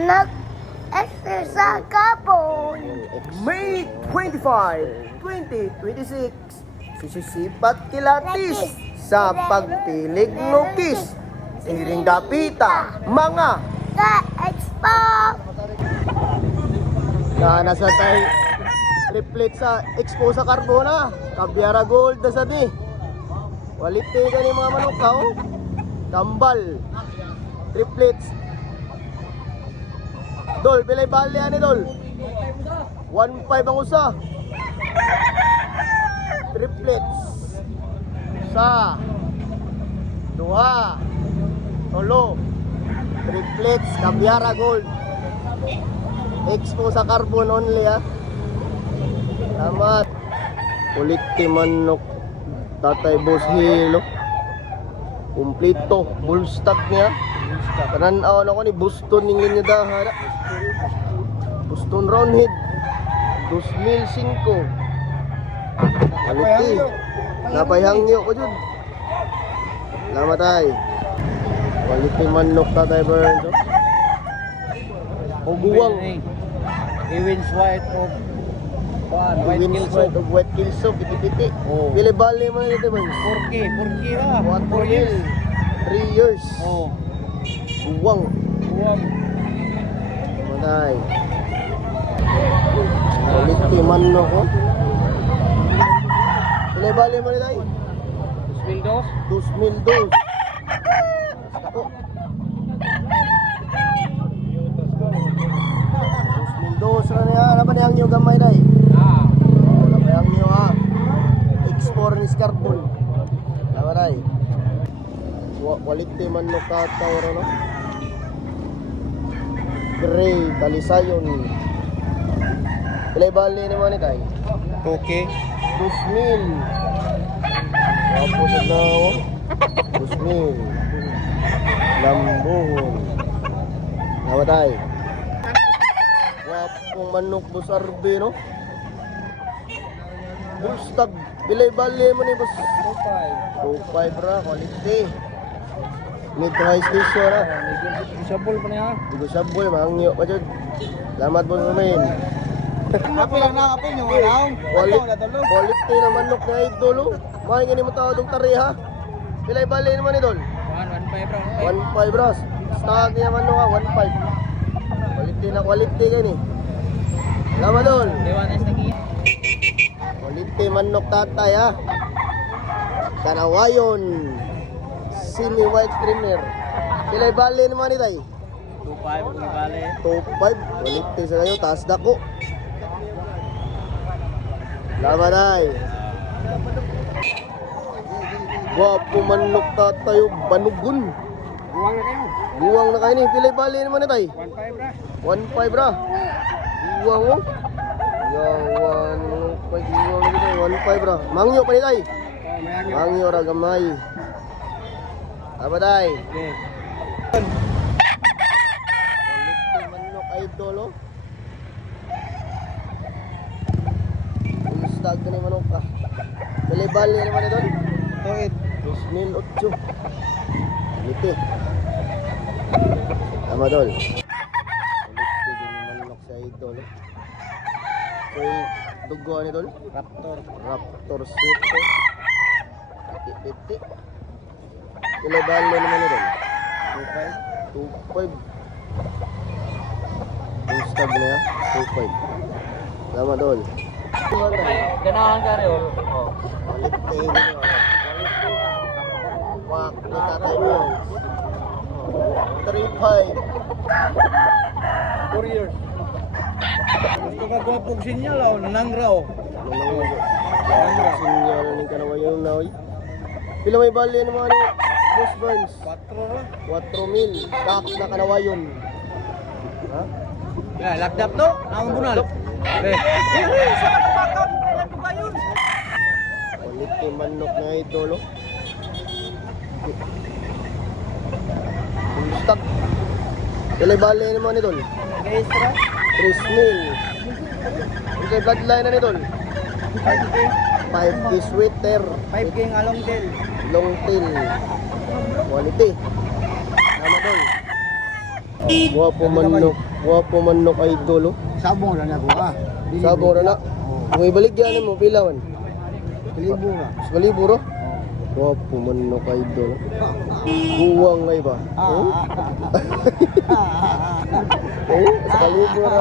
Nag-exercise sa kapon. May 25, 2026, sisisipat kilatis sa pagtilig nukis. Siring dapita, mga Ka-expo. na nasa tayo triplet sa expo sa Carbona. Kabyara gold na sabi. Walite ka ni mga manok ka, oh. Kambal. Triplets. Dol, pilay bali ani Dol. 1.5 ang usa. Triplets. Sa duha. Tolo. Triplets, Kabyara gold. Expo sa carbon only, ha. Salamat. Kulit manok. Tatay Boss Hilo. Kumplito. Bull stock niya. Pananaw na ko ni Boston ning niya dahara. Boston Roundhead 2005. Aliti. Napayhangyo ko jud. Salamat ay. Quality manok Tatay Burns. O buwang. Ewins White of White Wins Kills white of white kills of piti-piti. Oh. Pili bali mo na dito, Burns. 4K lah. 4 years. 3 years. Oh, Buwang. buwang. Matay. Quality manok ko. Pili bali mo na tayo. Spildos. 2,002. Ako. 2,002 na niya. Ano ba niyang niyo gamay na eh? Ah, Ano ba niyang niyo ha? Export ni Scarbon. Tama na eh. Quality manok kataw no? Gray, Talisayon. Pilay bali ni mo ni tayo. 2K. 2,000. Wapo sa daw. 2,000. Lambuhon. Namatay. Wapong manok do sarbe, no? Bustag. Bilay bali mo ni boss. 2.5 ra, quality. Mid to high station na. Isabol pa niya. Digo sabol, mahangyo pa dyan. Salamat po sa main. Apil lang na, apil yung alaw. Quality na manok na idol, oh. Mahingin mo tao itong tariha. Bilay bali naman idol. 1.5 bro. 1.5 bros. Stock niya man nga 1.5. Quality na quality gani. Salamat dol. Dewanes lagi. Quality manok tatay ha. Kanawayon. Simi white creamer. Pilay bali naman ni tay. 2.5 kung bale. 2.5. Quality sa kayo. Taas dako. Salamat ay. Wapo manok tatay. Banugun. Buwang na kayo. Buwang na kayo ni. Pilay bali naman ni tay. 1.5 bra. 1.5 ra. Buwang mo. Yawan. 1.5 ra. Mangyo pa ni tay. Mayangyo. Mangyo ra gamay. Apa tay? Okay. Quality manok idol oh. Instag ka ni manok ka. Bali-bali naman ito. Tuit. 2,008. Quality. Tama dol. Quality din yung manok sa idol oh. So dugo ni dol. Raptor. Raptor sweet oh. Piti-piti. Bali-bali naman ito. 2.5. Instag na yan. 2.5. Tama dol. Ganahan ka rin. Oh. Quality. Wak, ni Tatay mo. 3.5. 4 years. Gusto ka gwapog sinyal o nanangraw. Sinyal ni kanawayon na oy. Pila may bali naman ni Boss Burns? 4 ra. 4,000. Tax na kanawayon. Ha? Ya, laptop to. Ang bunal. Eh. Quality manok na idol oh. Stock. Pila may bali naman ni Dol? Extra. 3,000. Okay, bloodline na ni Dol. 5K sweater. 5K ng along tail. Long tail. Quality. Tama Dol. Guwapo manok. Wapo manok idol oh. Sabong na ako ah. Sabong na na. Kung ibalik yan mo, pila man? Kalibo na. Sa kaliburo? Wapo manok idol. Buwang ngay ba? Oh? Oh, sa kaliburo.